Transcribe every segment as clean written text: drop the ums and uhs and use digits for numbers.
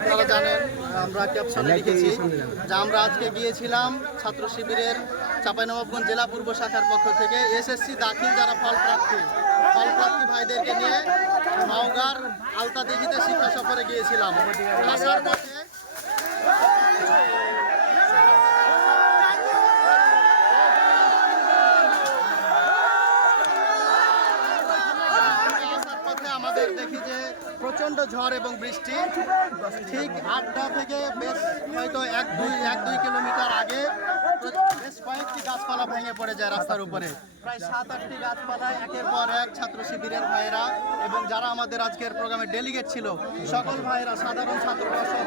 আপনারা জানেন আমরা ক্যাপশনে লিখেছি যে আমরা আজকে গিয়েছিলাম ছাত্র শিবিরের চাঁপাইনবাবগঞ্জ জেলা পূর্ব শাখার পক্ষ থেকে এসএসসি দাখিল যারা ফলপ্রার্থী ভাইদেরকে নিয়ে নওগাঁর আলতাদিঘিতে শিক্ষা সফরে গিয়েছিলাম। আসার পথে আমাদের দেখি যে প্রচণ্ড ঝড় এবং বৃষ্টি। ঠিক আড্ডা থেকে বেশ হয়তো এক দুই কিলোমিটার আগে বেশ কয়েকটি গাছপালা ভেঙে পড়ে যায় রাস্তার উপরে। প্রায় 7-8টি গাছপালায় একের পর এক ছাত্র শিবিরের ভাইয়েরা এবং যারা আমাদের আজকের প্রোগ্রামে ডেলিগেট ছিল সকল ভাইয়েরা, সাধারণ ছাত্ররা সহ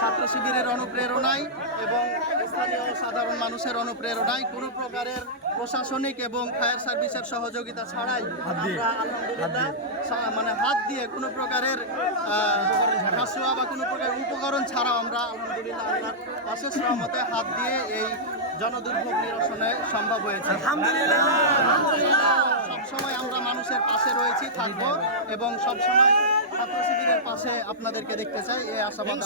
ছাত্র শিবিরের অনুপ্রেরণায় এবং স্থানীয় সাধারণ মানুষের অনুপ্রেরণায় কোনো প্রকারের প্রশাসনিক এবং ফায়ার সার্ভিসের সহযোগিতা ছাড়াই আমরা আলহামদুলিল্লাহ মানে হাত দিয়ে কোনো প্রকারের হাসুয়া বা কোনো প্রকারের উপকরণ ছাড়াও আমরা আলহামদুলিল্লাহ আল্লাহর অশেষ রহমতে হাত দিয়ে এই জনদুর্ভোগ নিরসনে সম্ভব হয়েছে। সবসময় আমরা মানুষের পাশে রয়েছি, থাকবো এবং সবসময় ছাত্র শিবিরের পাশে আপনাদেরকে দেখতে চাই, এই আশাবাদ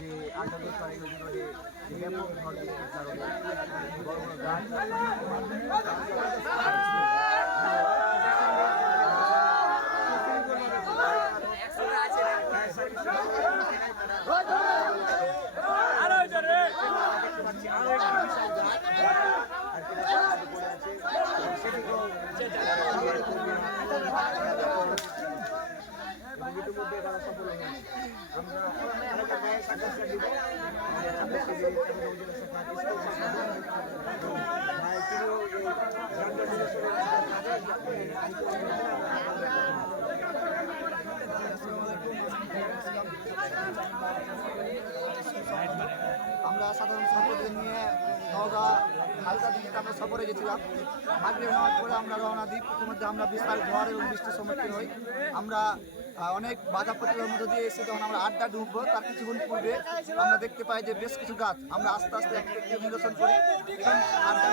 যে আন্ডারগ্রাউন্ড পানির রোডে ব্যাপক ঝড় বৃষ্টির কারণে বড় বড় গাছ ইতিমধ্যে তারা সফল হয়েছে। আমরা সাধারণ ছাত্রদের নিয়ে নওগাঁ আলতাদিঘিতে আমরা সফরে গেছিলাম। মাগরিব নামাজ পরে আমরা রওনা দিই। ইতিমধ্যে আমরা বিশাল ঝড় এবং বৃষ্টির সম্মুখীন হই। আমরা অনেক বাধা প্রতিরোধের মধ্যে দিয়ে এসে যখন আমরা আড্ডা ঢুকবো তার কিছুক্ষণ পূর্বে আমরা দেখতে পাই যে বেশ কিছু গাছ আমরা আস্তে আস্তে একটু নিরসন করি এবং আড্ডা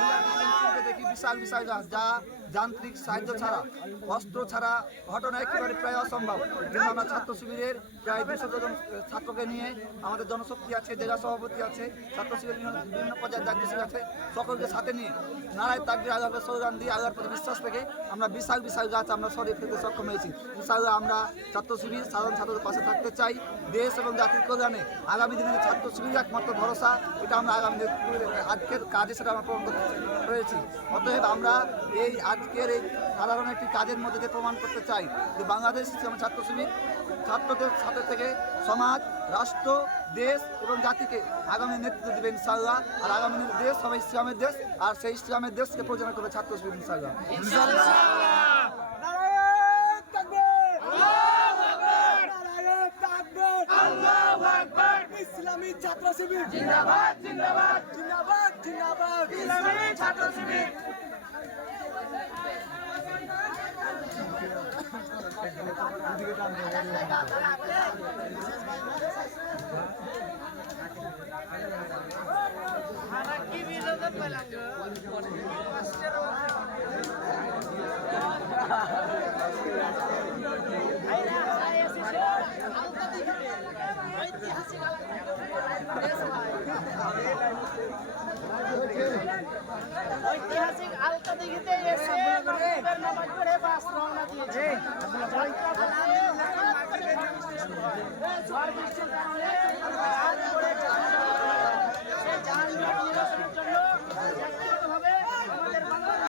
ঢুকে দেখি বিশাল বিশাল গাছ যা যান্ত্রিক সাহায্য ছাড়া, অস্ত্র ছাড়া ঘটনা একেবারে প্রায় অসম্ভব। কিন্তু আমরা ছাত্র শিবিরের প্রায় 200 জন ছাত্রকে নিয়ে, আমাদের জনশক্তি আছে, জেলা সভাপতি আছে, ছাত্র শিবিরের বিভিন্ন পর্যায়ের দায়িত্বশীল আছে, সকলকে সাথে নিয়ে নারায় তাকবীর আল্লাহর স্লোগান দিয়ে আল্লাহর প্রতি বিশ্বাস থেকে আমরা বিশাল বিশাল গাছ আমরা সরিয়ে ফেলতে সক্ষম হয়েছি। ইনশাআল্লাহ আমরা ছাত্র শিবির সাধারণ ছাত্রদের পাশে থাকতে চাই। দেশ এবং জাতির কল্যাণে আগামী দিনে ছাত্র শিবির একমাত্র ভরসা, এটা আমরা আগামী আজকের কাজে সেটা আমরা প্রমাণ করতে পেরেছি। অতএব আমরা এই আজকের এই সাধারণ একটি কাজের মধ্যে দিয়ে প্রমাণ করতে চাই যে বাংলাদেশ ছাত্র শিবির ছাত্রদের সাথে থেকে সমাজ, রাষ্ট্র, দেশ এবং জাতিকে আগামী নেতৃত্ব দেবে ইনশাআল্লাহ। আর আগামী দেশ হবে ইসলামের দেশ, আর সেই ইসলামের দেশকে পরিচালনা করবে ছাত্র শিবির ইনশাআল্লাহ। ইসলামী ছাত্র শিবির জিন্দাবাদ জিন্দাবাদ জিন্দাবাদ জিন্দাবাদ ইসলামী ছাত্র শিবির। ঐতিহাসিক আলতাদিঘিতে এসে নামাজ পড়ে বাস রওনা দিয়েছে। ঝড় বৃষ্টির কারণে